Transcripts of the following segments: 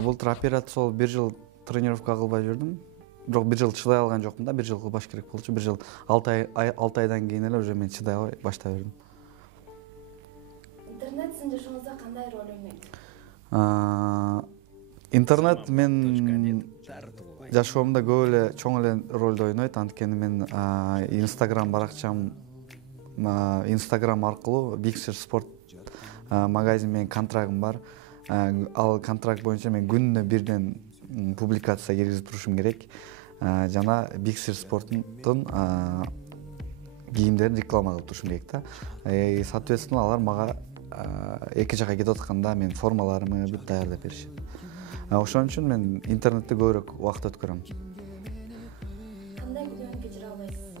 Былтыр операция болуп 1 жыл тренировка кылбай жүрдүм. Бирок 1 жыл чыдай алган жокмун да. 1 жыл кылбаш керек болчу. 1 жыл 6 айдан кийин эле уже мен чыдай албай баштай бердим. Интернет сизин жашооңузда кандай роль ойнойт? Интернет мен жашоомдо көп эле чоң эле ролду ойнойт. Анткени мен Instagram баракчам Instagram аркылуу Big Sir Sport магазин менен контрактым бар. Ал контракт боюнча мен күнүнө бирден публикация киргизип турушум керек. Жана Big Sir Sport'ун кийимдерин реклама кылып турушум керек да. Соответственно, алар мага эки жака кетип атканда мен формаларымы бүт даярдап беришет. Ошон үчүн мен интернетте көбүрөөк убакыт өткөрөм. Кандай күнүн кечире албайсыз?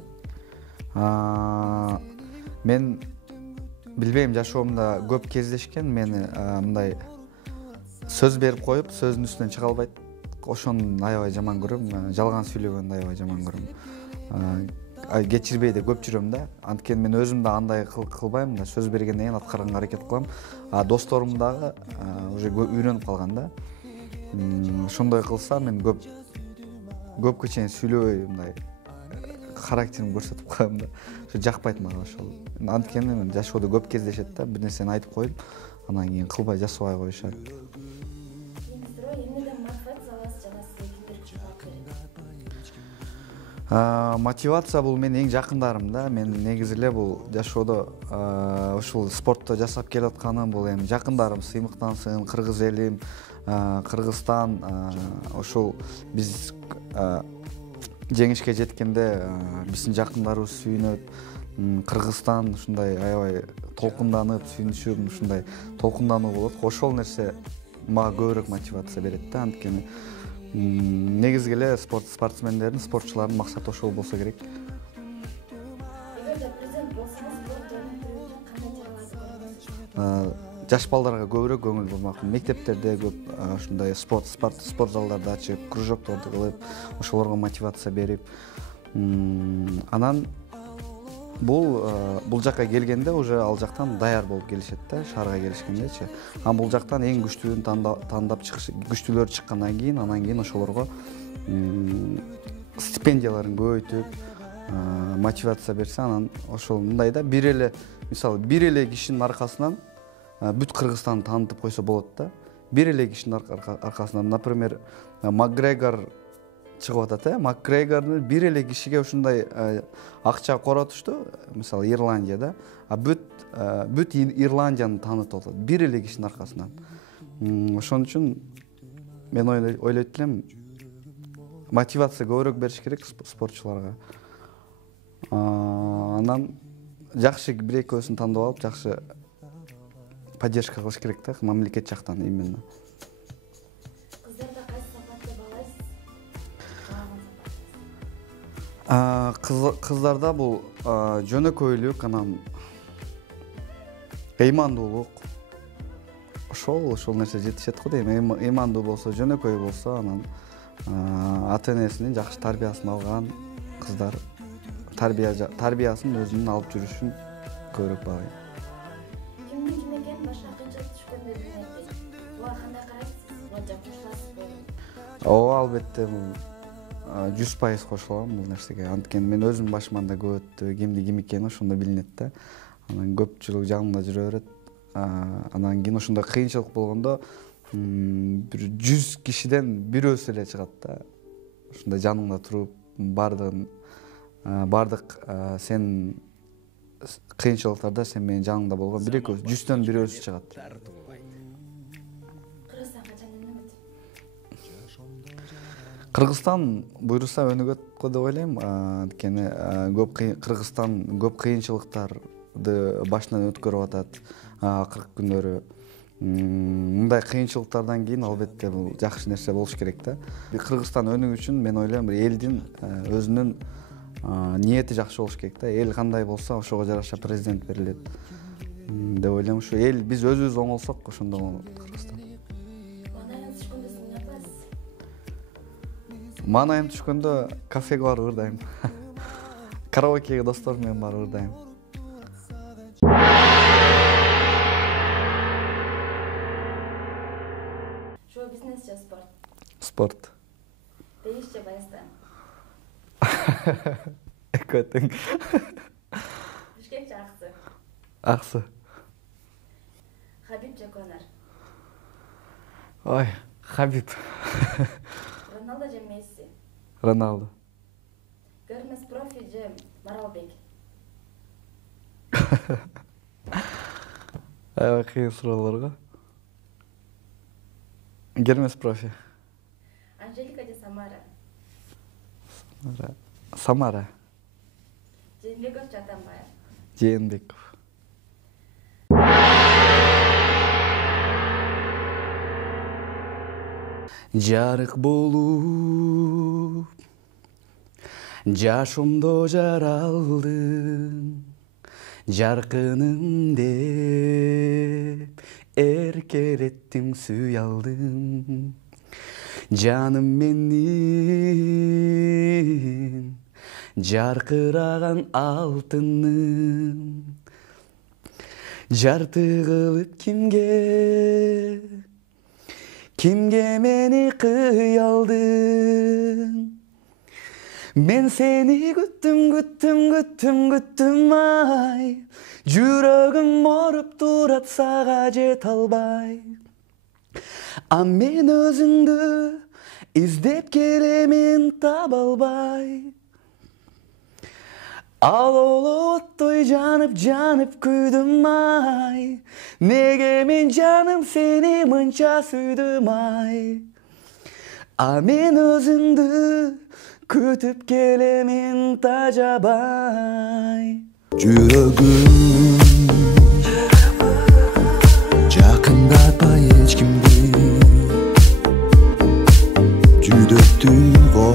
Мен билбейм, жашоомдо көп кездешкен мени мындай сөз берип коюп, сөзүнүн үстүнөн чыга албайт. Ошону аябай жаман көрөм. Жалган сүйлөгөндү аябай жаман көрөм. Кечирбей да көп жүрөм да. Анткени мен өзүм да андай кылбайм да, сөз бергенден кийин аткарганга аракет кылам. Досторум дагы уже үйрөнүп калган да. Ошондой кылса мен көпкө чейин сүйлөбөй мындай характеримди көрсөтүп коем да. Ошо жакпайт мага ошол. Анткени мен жашоодо көп кездешет да, бир нерсени айтып коюп, анан кийин кылбай жасабай коюшат. Эмнеден мотивация аласыз жана сизге кимдер кубат берет? Мотивация бул менин эң жакындарым да. Мен негизи эле бул жашоодо ушул спортто жасап келатканым бул эми жакындарым сыймыктансын, кыргыз элим, Кыргызстан, ошол биз жеңишке жеткенде биздин жакындарыбыз сүйүнөт. Кыргызстан ушундай аябай толкунданып, сүйүнүшүп, ушундай толкундануу болот. Ошол нерсе мага көбүрөөк мотивация берет да. Анткени негизги эле спортсмендердин, спортчулардын максаты ошол болсо керек. Эгерде президент болсоңуз, спорт жөнүндө кандай чараларды көрөсүз? Жаш балдарга көбүрөөк көңүл бурмакмын. Мектептерде көп ушундай спорт залдарды ачып, кружокторду кылып, ошолорго мотивация берип, анан бул жакка келгенде уже ал жактан даяр болуп келишет да, шаарга келишкендечи. Бул жактан эң күчтүүн тандап чыгыш, күчтүүлөр чыккандан кийин, анан кийин ошолорго стипендияларын көбөйтүп, мотивация берсе, анан ошол мындай да, мисалы бир эле кишинин аркасынан бүт Кыргызстанды таанытып койсо болот да. Бир эле кишинин аркасынан, например, Макгрегор чыгып атат, Макгрегорду бир эле кишиге ушундай акча коротушту, мисалы Ирландияда, бүт Ирландияны таанытып атат бир эле кишинин аркасынан. Ошон үчүн мен ойлойт элем, мотивация көбүрөөк бериш керек спортчуларга. Анан жакшы бир экөөсүн тандап алып, жакшы поддержка кылыш керек да, мамлекет жактан именно. Кыздарда кайсы сапатты баалайсыз? Кыздарда бул жөнөкөйлүк, анан ыймандуулук. Ошол нерсе жетишет го дейм. Ыймандуу болсо, жөнөкөй болсо, анан ата-энесинин жакшы тарбиясын алган кыздар тарбиясын өзүнүн алып жүрүшүн көбүрөөк баалайм. Кимдин ким экенин башына кыйынчылык түшкөндө билет дейт. Буга кандай карайсыз? Буга кошуласызбы? Ооба, албетте, 100% кошулам бул нерсеге. Анткени мен өзүм башыман да көп өттү, кимди ким экени ошондо билинет да. Анан көпчүлүк жанымда жүрө берет. Анан кийин ошондой кыйынчылык болгондо бир 100 кишиден бирөөсү эле чыгат да. Ошондой жаныңда туруп, бардык сен кыйынчылыктарда сен менин жанымда болгон бир экөөсү, 100төн бирөөсү чыгат. Кыргызстан качан өнүгөт? Кыргызстан буйруса өнүгөт го деп ойлойм. Анткени Кыргызстан көп кыйынчылыктарды башынан өткөрүп атат акыркы күндөрү. Мындай кыйынчылыктардан кийин албетте бул жакшы нерсе болуш керек да. Кыргызстан өнүгүү үчүн мен ойлойм, бир элдин өзүнүн ниети жакшы болуш керек да. Эл кандай болсо, ошого жараша президент берилет деп ойлойм. Ушу эл биз өзүбүз оңолсок, ошондо болот Кыргызстан. Маанайыңыз түшкөндө сиз эмне кыласыз? Маанайым түшкөндө кафеге барып ырдайм. Караокеге достор менен барып ырдайм. Шоу-бизнес Спорт. Бейиш же Баястан. Экөө тең. Бишкек же Аксы. Аксы. Хабиб же Конор. Ой, Хабиб. Роналдо же Месси. Роналдо. Көрмес профи же Маралбек. Аябай кыйын суроолор го. Гермес профи. Анжелика же Самара. Самара. Жээнбеков же Атамбаев. Жээнбеков. Жарык болуп жашымда жаралдым, жаркыным деп эркелеттим, сүй алдым. Жаным менин жаркыраган алтыным, жарты кылып кимге мени кыялдың? Мен сени күттүм ай, жүрөгүм оруп турат сага жете албай. А мен өзүңдү издеп келемин, таба албай. Ал оттой жанып күйдүм ай, неге мен жаным сени мынча сүйдүм ай. А мен өзүңдү күтүп келемин, тажабай. Жүрөгүм жакындатпай эч кимди, жүдөттү го.